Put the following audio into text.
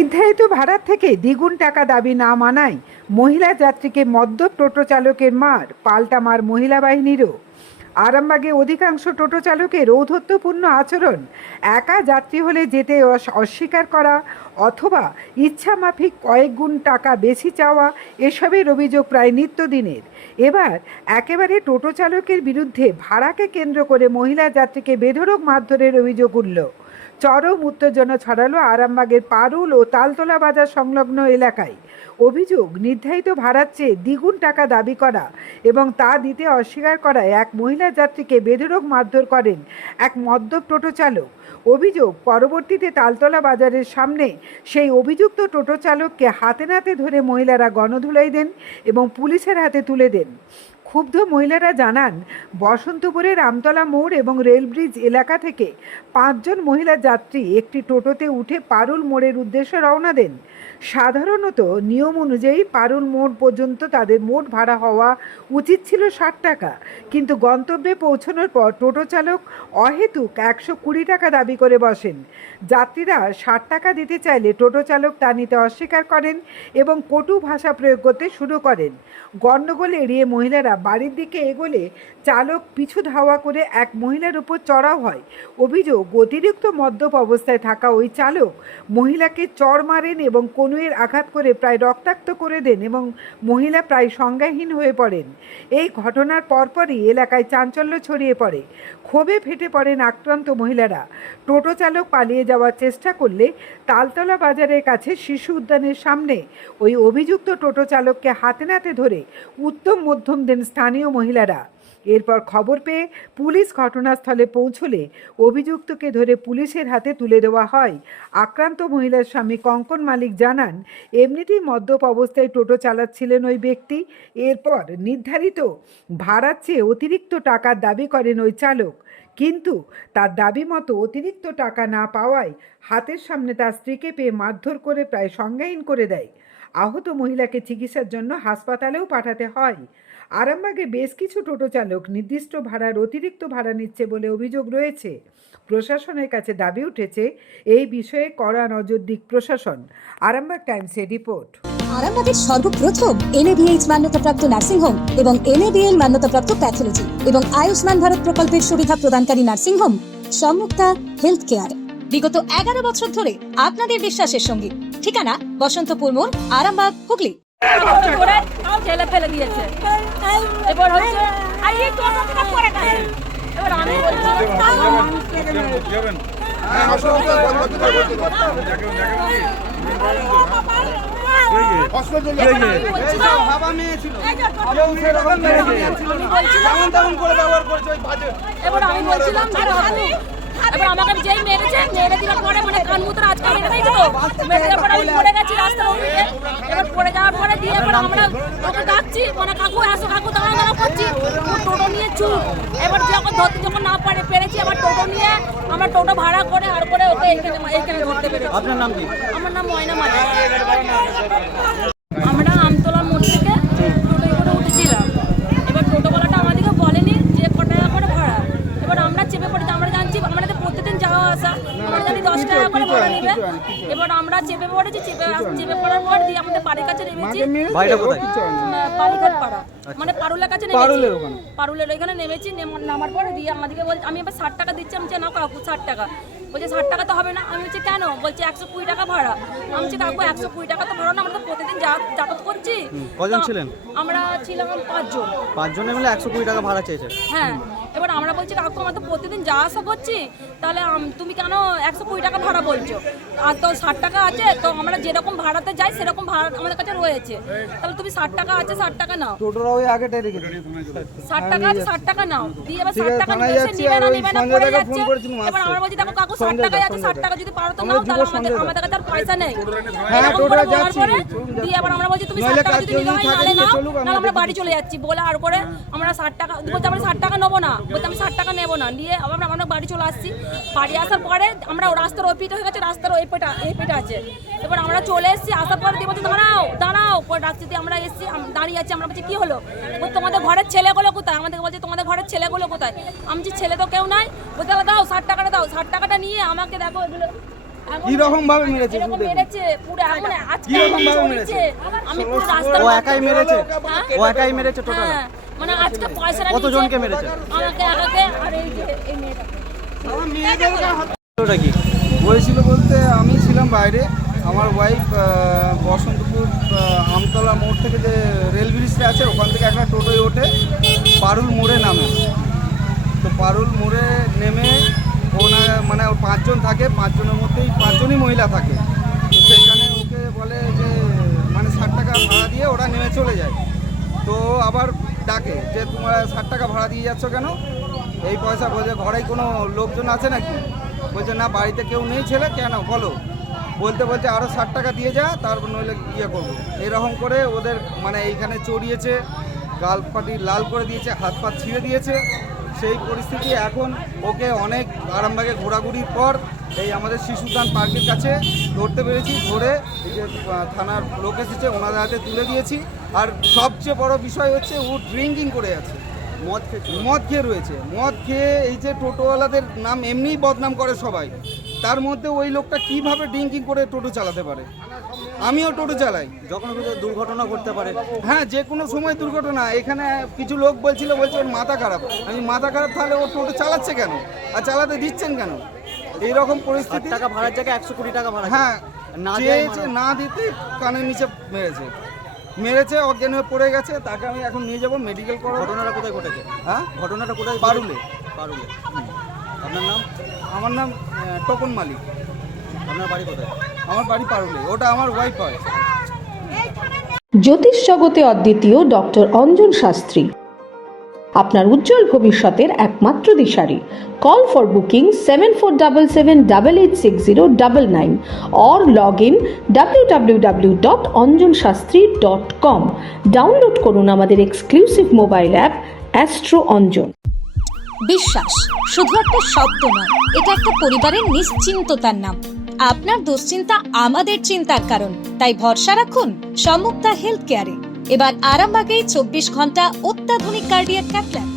নির্ধারিত ভাড়ার থেকে দ্বিগুণ টাকা দাবি না মানায় মহিলা যাত্রীকে মদ্যপ টোটো চালকের মার, পাল্টা মার মহিলা বাহিনীরও। আরামবাগে অধিকাংশ টোটো চালকের ঔদ্ধত্যপূর্ণ আচরণ, একা যাত্রী হলে যেতে অস্বীকার করা অথবা ইচ্ছামাফিক কয়েক গুণ টাকা বেশি চাওয়া, এসবের অভিযোগ প্রায় নিত্যদিনের। এবার একেবারে টোটো চালকের বিরুদ্ধে ভাড়াকে কেন্দ্র করে মহিলা যাত্রীকে বেধড়ক মারধরের অভিযোগ উঠল। চরম উত্তেজনা ছড়ালো আরামবাগের পারুল ও তালতলা বাজার সংলগ্ন এলাকায়। অভিযোগ, নির্ধারিত ভাড়ার চেয়ে দ্বিগুণ টাকা দাবি করা এবং তা দিতে অস্বীকার করায় এক মহিলা যাত্রীকে বেধড়ক মারধর করেন এক মদ্যপ টোটো চালক। অভিযোগ, পরবর্তীতে তালতলা বাজারের সামনে সেই অভিযুক্ত টোটো চালককে হাতে নাতে ধরে মহিলারা গণধুলাই দেন এবং পুলিশের হাতে তুলে দেন। ক্ষুব্ধ মহিলারা জানান, বসন্তপুরের আমতলা মোড় এবং রেল ব্রিজ এলাকা থেকে 5 জন মহিলা যাত্রী একটি টোটোতে উঠে পারুল মোড়ের উদ্দেশ্যে রওনা দেন। সাধারণত নিয়ম অনুযায়ী পারুল মোড় পর্যন্ত তাদের মোট ভাড়া হওয়া উচিত ছিল 60 টাকা, কিন্তু গন্তব্যে পৌঁছানোর পর টোটো চালক অহেতুক 120 টাকা দাবি করে বসেন। যাত্রীরা 60 টাকা দিতে চাইলে টোটো চালক তা নিতে অস্বীকার করেন এবং কটু ভাষা প্রয়োগ করতে শুরু করেন। গণ্ডগোল এড়িয়ে মহিলারা বাড়ির দিকে এগোলে চালক পিছু ধাওয়া করে এক মহিলার উপর চড়াও হয়। অভিযোগ, অতিরিক্ত মদ্যপ অবস্থায় থাকা ওই চালক মহিলাকে চড় মারেন এবং কনুইয়ের আঘাত করে প্রায় রক্তাক্ত করে দেন এবং মহিলা প্রায় সংজ্ঞাহীন হয়ে পড়েন। এই ঘটনার পরপরই এলাকায় চাঞ্চল্য ছড়িয়ে পড়ে। ক্ষোভে ফেটে পড়েন আক্রান্ত মহিলারা। টোটো চালক পালিয়ে যাওয়ার চেষ্টা করলে তালতলা বাজারের কাছে শিশু উদ্যানের সামনে ওই অভিযুক্ত টোটো চালককে হাতে নাতে ধরে উত্তম মধ্যম দেন স্থানীয় মহিলারা। এরপর খবর পেয়ে পুলিশ ঘটনাস্থলে পৌঁছলে অভিযুক্তকে ধরে পুলিশের হাতে তুলে দেওয়া হয়। আক্রান্ত মহিলার স্বামী কঙ্কন মালিক জানান, এমনিতেই মদ্যপ অবস্থায় টোটো চালাচ্ছিলেন ওই ব্যক্তি। এরপর নির্ধারিত ভাড়ার চেয়ে অতিরিক্ত টাকার দাবি করেন ওই চালক, কিন্তু তার দাবি মতো অতিরিক্ত টাকা না পাওয়ায় হাতের সামনে তার স্ত্রীকে পেয়ে মারধর করে প্রায় সংজ্ঞাহীন করে দেয়। আহত মহিলাকে চিকিৎসার জন্য হাসপাতালেও পাঠাতে হয়। আরামবাগে বেশ কিছু টোটো চালক নির্দিষ্ট ভাড়ার অতিরিক্ত ভাড়া নিচ্ছে বলে অভিযোগ রয়েছে। প্রশাসনের কাছে দাবি উঠেছে এই বিষয়ে কড়া নজর দিক প্রশাসন। আরামবাগ টাইমসের রিপোর্ট। আরামবাগের সর্বপ্রথম NABH মান্যতাপ্রাপ্ত নার্সিং হোম এবং NABL মান্যতাপ্রাপ্ত প্যাথোলজি এবং আয়ুষ্মান ভারত প্রকল্পের সুবিধা প্রদানকারী নার্সিং হোম সম্মুক্তা হেলথ কেয়ার। বিগত 11 বছর ধরে আপনাদের বিশ্বাসের সঙ্গী। ঠিকানা বসন্তপুর মোড়, আরামবাগ, হুগলি। ঠেলে ফেলে দিয়েছে। এবার হচ্ছে এবার আমি এবার আমি বলছিলাম এবার আমাকে যেই মেরে দেওয়ার পরে মানে কান মুতরা আজকে মেরে দিয়েছিল, মেরে দেওয়ার পরে আমি পড়ে গেছি রাস্তার উপরে। এবার পড়ে যাওয়ার পরে দিয়ে এবার আমরা ওকে ডাকছি, মানে কাকু আসো, কাকু দাঁড়ানো করছি, টোটো নিয়ে চুপ। এবার যখন ধরতে যখন না পেরেছি আবার টোটো নিয়ে আমরা টোটো ভাড়া করে আর করে ওকে এইখানে ধরতে পেরেছি। আপনার নাম কি? আমার নাম ময়না মালিক। আমরা আমতলা মোড় থেকে টোটোয় করে উঠেছিলাম। এবার টোটোওয়ালাটা আমাদেরকে বলেনি যে কত টাকা করে ভাড়া। এবার আমরা চেপে পড়েছি, আমরা জানছি আমাদের প্রতিদিন যাওয়া আসা, আমরা জানি 10 টাকা করে ভাড়া নেবে। এবার আমরা চেপে পড়েছি, চেপে পড়ার পর দিয়ে আমাদের বাড়ির কাছে নেমেছি। পালিঘাট পাড়া, মানে পারুলের কাছে নেমেছি। পারুলের ওইখানে নেমেছি, নামার পরে দিয়ে আমাদেরকে বলছে, আমি এবার 60 টাকা দিচ্ছি। আমি বলছি নাও কাকু 60 টাকা। বলছে 60 টাকা তো হবে না। আমি বলছি কেন? বলছে 120 টাকা ভাড়া। আমি বলছি কাকু 120 টাকা তো ভাড়া না, আমরা তো প্রতিদিন যাতায়াত করছি। কজন ছিলেন? আমরা ছিলাম 5 জন। 5 জনে মিলে 120 টাকা ভাড়া চেয়েছে। হ্যাঁ, এবার আমরা বলছি কাকু আমরা তো প্রতিদিন যা আসা করছি, তাহলে তুমি কেন 120 টাকা ভাড়া বলছো? আর তো 60 টাকা আছে, তো আমরা যেরকম ভাড়াতে যাই সেরকম ভাড়া আমাদের কাছে রয়েছে, তাহলে তুমি 60 টাকা আছে 60 টাকা নাও। টোটোরা ওই আগে টেরে গেছে 60 টাকা আছে 60 টাকা নাও। দিয়ে এবার 60 টাকা নিবে না পড়ে যাচ্ছে। এবার আমরা বলছি দেখো কাকু 60 টাকাই আছে, 60 টাকা যদি পারো তো নাও, তাহলে আমাদের কাছে আর পয়সা নেই। এরকম করে বলার পরে দিয়ে এবার আমরা বলছি তুমি 60 টাকা যদি নিতে হয় নালে নাও, নাহলে আমরা বাড়ি চলে যাচ্ছি বলে আর করে আমরা 60 টাকা বলতে আমরা 60 টাকা নেবো না, বলতে আমি 60 টাকা নেবো না। নিয়ে আমরা বাড়ি চলে আসছি। বাড়ি আসার পরে আমরা রাস্তার ওই পিঠে হয়ে গেছে, রাস্তার এই পেটা আছে। এবার আমরা চলে এসেছি, আসার পরে দিয়ে বলছি দাঁড়াও পরে ডাকছি, দিয়ে আমরা এসেছি, দাঁড়িয়ে আছি। আমরা বলছি কি হলো? তোমাদের ঘরের ছেলেগুলো কোথায়? আমাদেরকে বলছে তোমাদের ঘরের ছেলেগুলো কোথায়? আমি বলছি ছেলে তো কেউ নাই। বলতে দাও 60 টাকাটা দাও। 60 টাকাটা নিয়ে আমাকে দেখো এগুলো কি রকম ভাবে মেরেছে এরকম শুধু দেখুন। মেরেছে পুরো মানে আজকে কিরকম ভাবে চড়িয়েছে। আমি পুরো রাস্তা ও একাই মেরেছে ও একাই মেরেছে টোটাল হ্যাঁ, মানে আজকে পয়সা কতজনকে মেরেছে? আমাকে একাকে আর এই যে এই মেয়েটাকে ওটা কি হয়েছিল বলতে আমি ছিলাম বাইরে, আমার ওয়াইফ বসন্তপুর আমতলা মোড় থেকে যে রেল ব্রিজটা আছে ওখান থেকে একটা টোটোয় ওঠে, পারুল মোড়ে নামে। তো পারুল মোড়ে নেমে মানে ওর 5 জন থাকে, 5 জনের মধ্যেই 5 জনই মহিলা থাকে। তো সেখানে ওকে বলে যে মানে 60 টাকা ভাড়া দিয়ে ওরা নেমে চলে যায়। তো আবার ডাকে যে তোমরা 60 টাকা ভাড়া দিয়ে যাচ্ছ কেন, এই পয়সা বলছে ঘরেই কোনো লোকজন আছে নাকি, বলছে না বাড়িতে কেউ নেই ছেলে, কেন বলো, বলতে বলছে আরও 60 টাকা দিয়ে যা, তারপর নইলে ইয়ে করবো। এরকম করে ওদের মানে এইখানে চড়িয়েছে, গাল পাটি লাল করে দিয়েছে, হাত পা ছিঁড়ে দিয়েছে। সেই পরিস্থিতি এখন ওকে অনেক আরামবাগে ঘোরাঘুরির পর এই আমাদের শিশুদান পার্কের কাছে ধরতে পেরেছি, ধরে এই যে থানার লোক এসেছে ওনাদের হাতে তুলে দিয়েছি। আর সবচেয়ে বড় বিষয় হচ্ছে ও ড্রিঙ্কিং করে আছে, মদ খেয়ে রয়েছে। মদ খেয়ে এই যে টোটোওয়ালাদের নাম এমনিই বদনাম করে সবাই, তার মধ্যে ওই লোকটা কিভাবে ড্রিঙ্কিং করে টোটো চালাতে পারে। আমিও টোটো চালাই, যখন কোনো দুর্ঘটনা ঘটতে পারে। হ্যাঁ যে কোনো সময় দুর্ঘটনা। এখানে কিছু লোক বলছে ওর মাথা খারাপ। আমি মাথা খারাপ তাহলে ও টোটো চালাচ্ছে কেন আর চালাতে দিচ্ছেন কেন? এইরকম 60 পরিস্থিতি। টাকা ভাড়ার জায়গায় 100 কোটি টাকা ভাড়া। হ্যাঁ না চেয়েছে, না দিতে কানের নিচে মেরেছে, অজ্ঞান হয়ে পড়ে গেছে। তাকে আমি এখন নিয়ে যাবো মেডিকেল করাবো। ঘটনাটা কোথায় ঘটেছে? হ্যাঁ ঘটনাটা কোথায়? পারুলে। পারুলে। আপনার নাম? আমার নাম টোকন মালিক। আপনার বাড়ি কোথায়? আমার বাড়ি পারুলে, ওটা আমার ওয়াইফ হয়। জ্যোতিষ জগতে অদ্বিতীয় ডক্টর অঞ্জন শাস্ত্রী আপনার উজ্জ্বল ভবিষ্যতের একমাত্র দিশারি। Call for booking 7477886099 or log in www.anjanshastri.com। Download করুন আমাদের exclusive mobile app Astro Anjan. বিশ্বাস শুধু একটা শব্দ নয়, এটা একটা পরিবারের নিশ্চিন্ততার নাম। আপনার দুশ্চিন্তা আমাদের চিন্তার কারণ, তাই ভরসা রাখুন সম্মুক্তা হেলথ কেয়ারে। এবার আরামবাগে 24 ঘন্টা অত্যাধুনিক কার্ডিয়াক ক্যাথল্যাব।